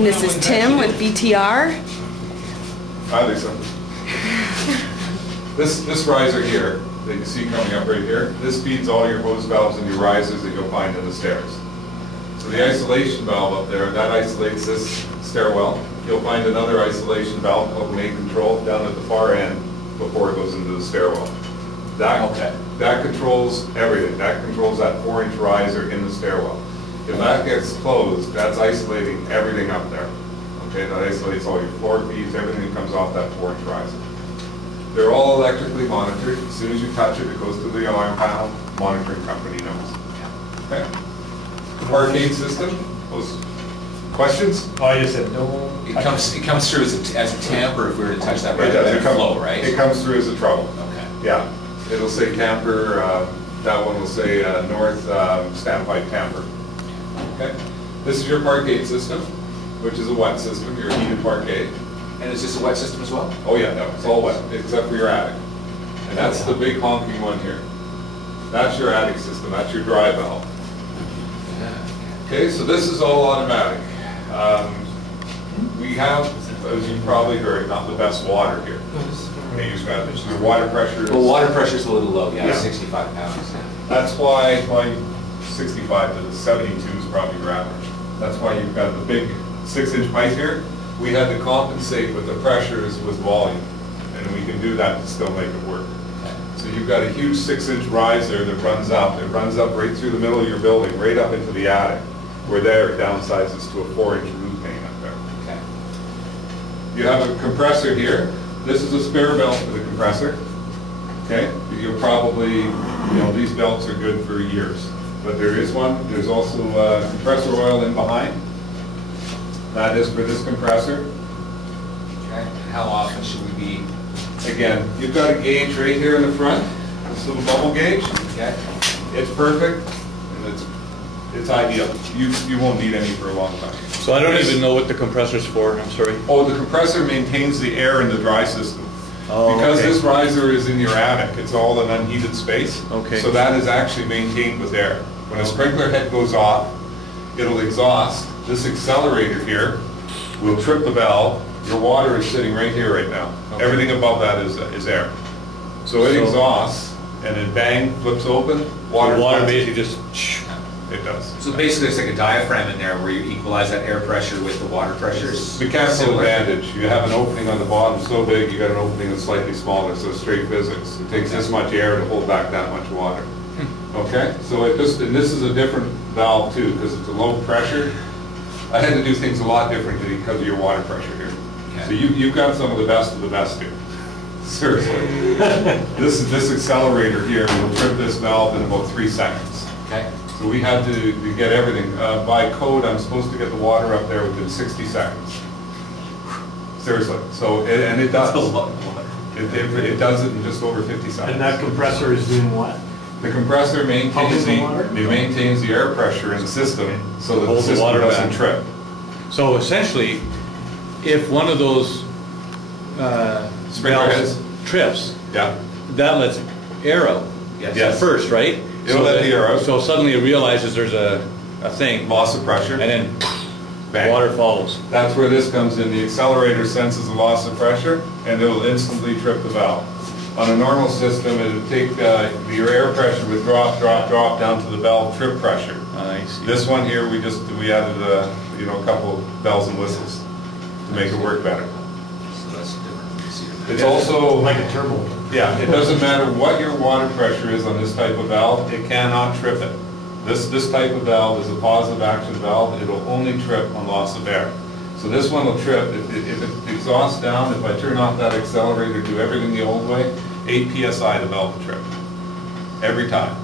And this is Tim with BTR. Hi, Lisa. This riser here that you see coming up right here, this feeds all your hose valves and your risers that you'll find in the stairs. So the isolation valve up there, that isolates this stairwell. You'll find another isolation valve called main control down at the far end before it goes into the stairwell. That controls everything. That controls that 4-inch riser in the stairwell. If that gets closed, that's isolating everything up there. Okay, that isolates all your floor feeds, everything that comes off that 4-inch riser. They're all electrically monitored. As soon as you touch it, it goes to the alarm panel. Monitoring company knows. Okay. The parkade system. Those questions? Oh, I just said no. It comes through as a temp, or if we were to touch that, right? It does. It flow, right? It comes through as a trouble. Okay. Yeah. It'll say tamper. That one will say north standpipe tamper. Okay. This is your parkade system, which is a wet system. Your heated parkade. And is this a wet system as well? Oh yeah, no, it's all wet, except for your attic. And that's the big honking one here. That's your attic system, that's your dry valve. Okay, so this is all automatic. We have, as you probably heard, not the best water here. Okay, your water pressure is... Well, water pressure is a little low, yeah. 65 pounds. Yeah. That's why 65 to 72 is probably your average. That's why you've got the big 6-inch pipe here. We had to compensate with the pressures with volume, and we can do that to still make it work. So you've got a huge 6-inch riser that runs up. It runs up right through the middle of your building, right up into the attic, where there it downsizes to a 4-inch roof main up there. Okay. You have a compressor here. This is a spare belt for the compressor. Okay, you'll probably, these belts are good for years, but there is one. There's also compressor oil in behind. That is for this compressor. Okay. And how often should we be? Again, you've got a gauge right here in the front, this little bubble gauge. Okay. It's perfect, and it's ideal. You won't need any for a long time. So I don't even know what the compressor's for, I'm sorry. Oh, the compressor maintains the air in the dry system. Oh, because okay. this riser is in your attic, it's all an unheated space. Okay. So that is actually maintained with air. When a sprinkler head goes off, it'll exhaust. This accelerator here will trip the valve. Your water is sitting right here right now. Okay. Everything above that is air. So it exhausts, and then bang, flips open, water basically just... It does. So basically it's like a diaphragm in there where you equalize that air pressure with the water pressure. Mechanical advantage. You have an opening on the bottom so big, you got an opening that's slightly smaller, so straight physics. It takes this much air to hold back that much water. Okay, so and this is a different valve too, because it's a low pressure. I had to do things a lot differently because of your water pressure here. Okay. So you've got some of the best here. Seriously. this accelerator here will trip this valve in about 3 seconds. Okay. So we had to get everything. By code, I'm supposed to get the water up there within 60 seconds. Seriously. So, and it does. That's a lot of water. It does it in just over 50 seconds. And that compressor is doing what? The compressor maintains the air pressure in the system so that the system doesn't trip. So essentially, if one of those valves trips, yeah, that lets air out first, right? It'll let the air out. So suddenly it realizes there's a thing. Loss of pressure. And then bang. Water follows. That's where this comes in. The accelerator senses a loss of pressure, and it will instantly trip the valve. On a normal system, it would take your air pressure would drop down to the valve trip pressure. I see. This one here, we added a couple bells and whistles to make it work better. So that's different. It's also like a turbo. Yeah, it doesn't matter what your water pressure is on this type of valve, it cannot trip it. This type of valve is a positive action valve. It'll only trip on loss of air. So this one will trip. If it exhausts down, if I turn off that accelerator, do everything the old way, 8 psi the valve will trip. Every time.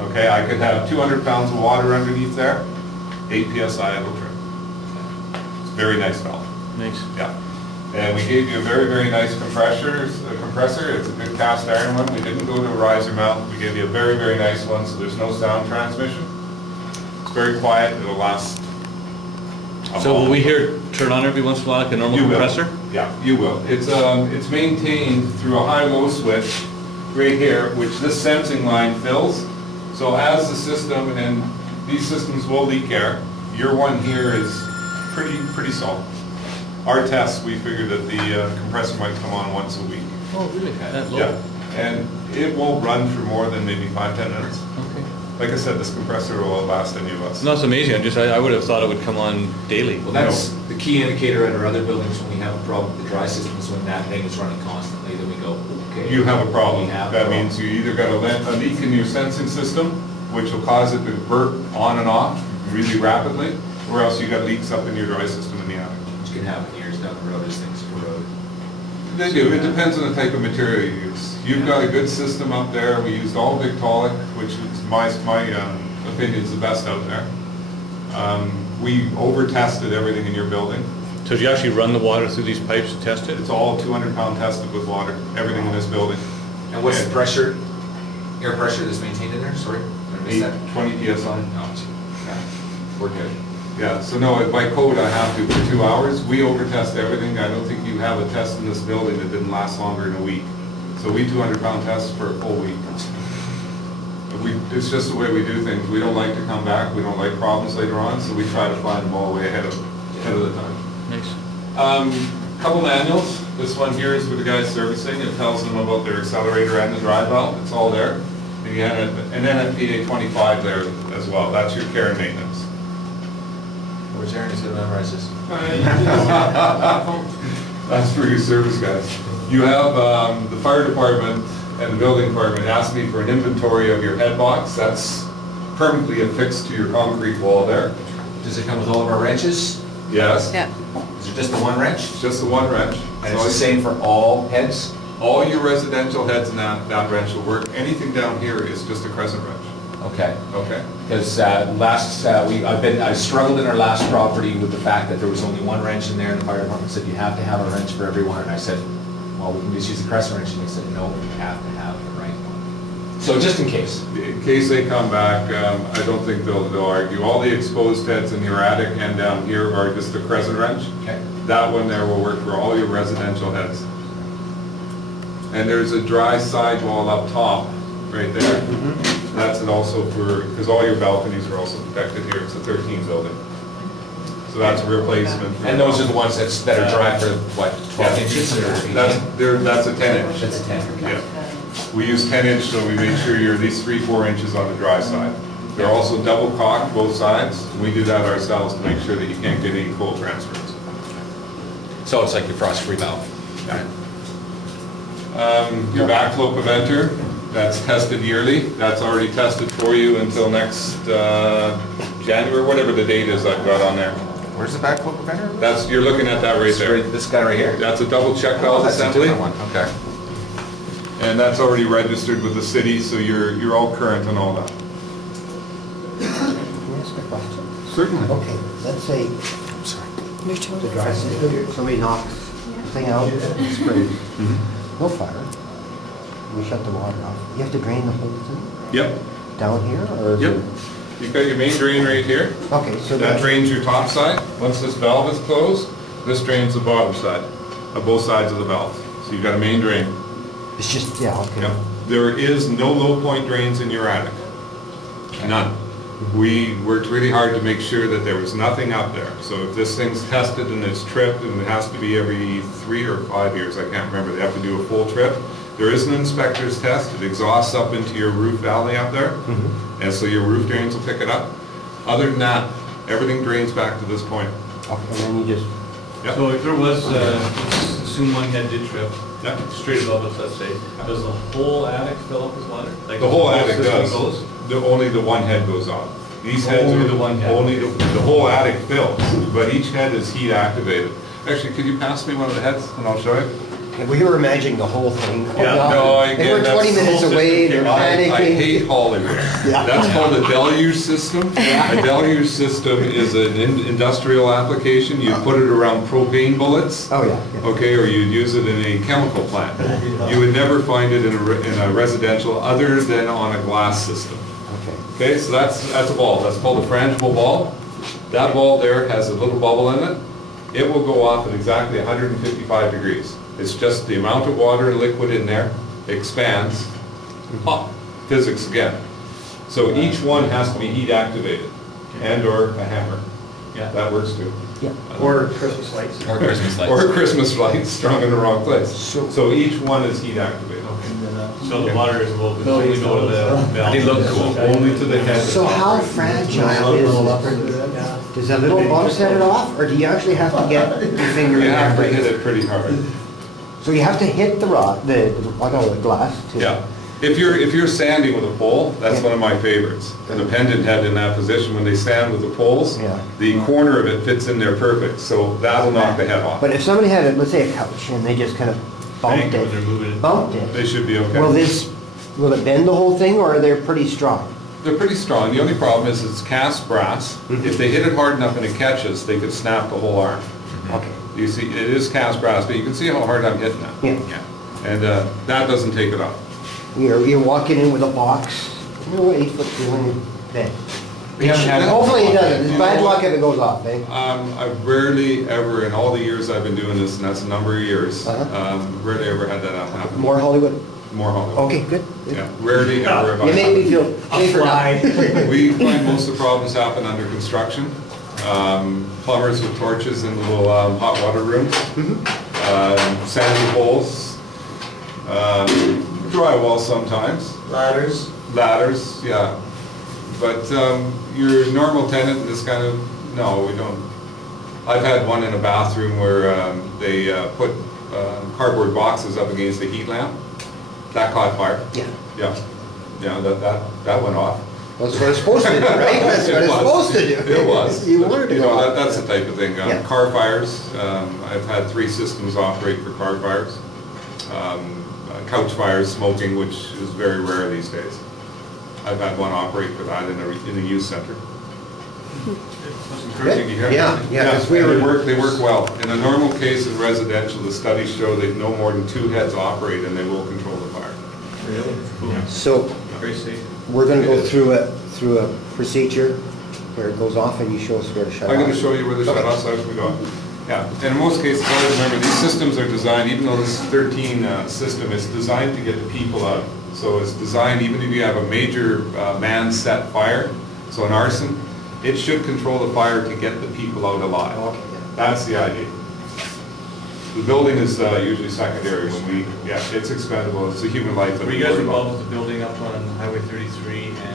Okay, I could have 200 pounds of water underneath there, 8 psi it'll trip. It's a very nice valve. Nice. Yeah. And we gave you a very, very nice compressor. It's a good cast iron one. We didn't go to a riser mount. We gave you a very, very nice one, so there's no sound transmission. It's very quiet. It'll last. So will we hear turn on every once in a while like a normal compressor? Yeah, you will. It's maintained through a high-low switch right here, which this sensing line fills. So as the system, and these systems will leak air. Your one here is Pretty solid. Our tests, we figured that the compressor might come on once a week. Oh, really? That low? Yeah, and it won't run for more than maybe 5-10 minutes. Okay. Like I said, this compressor will outlast any of us. No, it's amazing. I would have thought it would come on daily. Well, that's the key indicator at our other buildings when we have a problem with the dry system is when that thing is running constantly, then we go, okay. You have a problem. We have a That problem. means you either got a leak in your sensing system, which will cause it to burp on and off really rapidly, or else you got leaks up in your dry system in the attic. Which can happen years down the road as things corrode. They do. It depends on the type of material you use. You've got a good system up there. We used all Victolic, which is my opinion is the best out there. We over-tested everything in your building. So did you actually run the water through these pipes to test it? It's all 200-pound tested with water, everything in this building. And what's the pressure, air pressure that's maintained in there, sorry? Did I miss that? 20 PSI. No, it's- yeah, we're good. Yeah, so no, by code I have to for 2 hours. We over-test everything. I don't think you have a test in this building that didn't last longer than a week. So we 200-pound tests for a full week. It's just the way we do things. We don't like to come back. We don't like problems later on, so we try to find them all way ahead of the time. Nice. Couple manuals. This one here is for the guys servicing. It tells them about their accelerator and the drive valve. It's all there. And you have an NFPA 25 there as well. That's your care and maintenance. Where's Aaron, he's gonna memorize this. That's for your service guys. You have the fire department and the building department asked me for an inventory of your head box. That's permanently affixed to your concrete wall there. Does it come with all of our wrenches? Yes. Yeah. Is it just the one wrench? It's just the one wrench. And it's the same for all heads? All your residential heads and that wrench will work. Anything down here is just a crescent wrench. Okay. Okay? Because I struggled in our last property with the fact that there was only one wrench in there, and the fire department said, you have to have a wrench for everyone. And I said, well, we can just use a crescent wrench. And they said, no, you have to have the right one. So just in case. In case they come back, I don't think they'll argue. All the exposed heads in your attic and down here are just a crescent wrench. Okay. That one there will work for all your residential heads. And there's a dry sidewall up top, right there. That's it also for, because all your balconies are also protected here. It's a 13 building. So that's a replacement. And those are the ones that are dry for, what, 12 Yeah. inches? Or That's a 10 inch. That's a 10, okay. Yeah. We use 10 inch, so we make sure you're at least 3-4 inches on the dry side. They're also double cocked both sides. We do that ourselves to make sure that you can't get any cold transfers. So it's like your frost-free valve. Yeah. Your backflow preventer, that's tested yearly. That's already tested for you until next January, whatever the date is I've got on there. Where's the backflow preventer? That's, you're looking at that right there. This guy right here? That's a double check Oh, valve that's a assembly. different one, okay. And that's already registered with the city, so you're all current on all that. Can I ask a question? Certainly. Okay, let's say You're the totally dry system, somebody knocks the thing out, sprays, no fire, we shut the water off. You have to drain the whole thing Yep. down here, or is Yep. it? You've got your main drain right here. Okay, so That drains your top side. Once this valve is closed, this drains the bottom side, of both sides of the valve. So you've got a main drain. it's just, yeah, okay. Yep. There is no low point drains in your attic. None. We worked really hard to make sure that there was nothing up there. So if this thing's tested and it's tripped, and it has to be every 3 or 5 years, I can't remember, they have to do a full trip. There is an inspector's test. It exhausts up into your roof valley up there. And so your roof drains will pick it up. Other than that, everything drains back to this point. Okay, and then you just, Yep. So if there was, assume one head did trip, Yep. straight above us, let's say, does the whole attic fill up with water? Like The whole whole attic system does. goes? Only the one head goes on. These heads Only are, the one head. only the whole attic fills, but each head is heat activated. Actually, could you pass me one of the heads and I'll show you? and we were imagining the whole thing. Yeah, no, I And get we're that's 20 the minutes whole away, system. they're panicking. I hate Hollywood. Yeah. That's called a deluge system. A deluge system is an industrial application. You put it around propane bullets. Oh, yeah, yeah. Okay, or you'd use it in a chemical plant. You would never find it in a residential other than on a glass system. Okay. Okay, so that's a ball. That's called a frangible ball. That ball there has a little bubble in it. It will go off at exactly 155 degrees. It's just the amount of water and liquid in there expands. Pop, physics again. So each one has to be heat activated and or a hammer. Yeah. That works too. Yeah. Or Christmas lights. Or Christmas lights. Or Christmas lights strung in the wrong place. So- So each one is heat activated. So the water is will only go to the valve. They look cool. Only to the head. So how fragile is, does a little bump set it off, or do you actually have to get your finger in You there have and to break hit it? it pretty hard. So you have to hit the rock, the glass too? Yeah. If you're sanding with a pole, that's Yeah. one of my favorites. And the pendant head in that position, when they sand with the poles, Yeah. the corner of it fits in there perfect, so that'll knock the head off. But if somebody had, let's say, a couch, and they just kind of bumped Bang, they're moving it, it. bumped it, They should be okay. will it bend the whole thing, or are they pretty strong? They're pretty strong. The only problem is it's cast brass. If they hit it hard enough and it catches, they could snap the whole arm. Okay. You see, it is cast brass, but you can see how hard I'm hitting it. Yeah. And that doesn't take it off. You're walking in with a box, 8-foot ceiling bed. We haven't had- Hopefully it doesn't, it's bad luck if it goes off, eh? I've rarely ever, in all the years I've been doing this, and that's a number of years, Uh-huh. rarely ever had that happen. More Hollywood? More Hollywood. Okay, good. Yeah, rarely ever have I You make me had feel safer now. We find most of the problems happen under construction. Plumbers with torches in little hot water rooms, sandy holes, drywall sometimes, Ladders. ladders, yeah. But your normal tenant, this kind of, no, we don't. I've had one in a bathroom where they put cardboard boxes up against the heat lamp. That caught fire. Yeah. Yeah, yeah, that went off. That's what it's supposed to do, right? That's what It it's was. supposed to do. It was. You wanted to You go know, off. that's the type of thing. Yeah. Car fires, I've had 3 systems operate for car fires. Couch fires, smoking, which is very rare these days. I've had one operate for that in a youth center. That's encouraging to hear. Yeah, yeah, 'cause we and were- they work well. In a normal case in residential, the studies show that no more than 2 heads operate and they will control the fire. Really? Cool. So Very safe. we're gonna go through a procedure where it goes off and you show us where to shut off. I'm going to show you where the Okay. shut-off sites we go. Yeah, and in most cases, always remember, these systems are designed, even though this 13 system is designed to get the people out. So it's designed, even if you have a major man-set fire, so an arson, it should control the fire to get the people out alive. Okay, yeah. That's the idea. The building is usually secondary when we, yeah, it's expendable, it's a human life that Were we you guys worry about. involved with the building up on Highway 33 and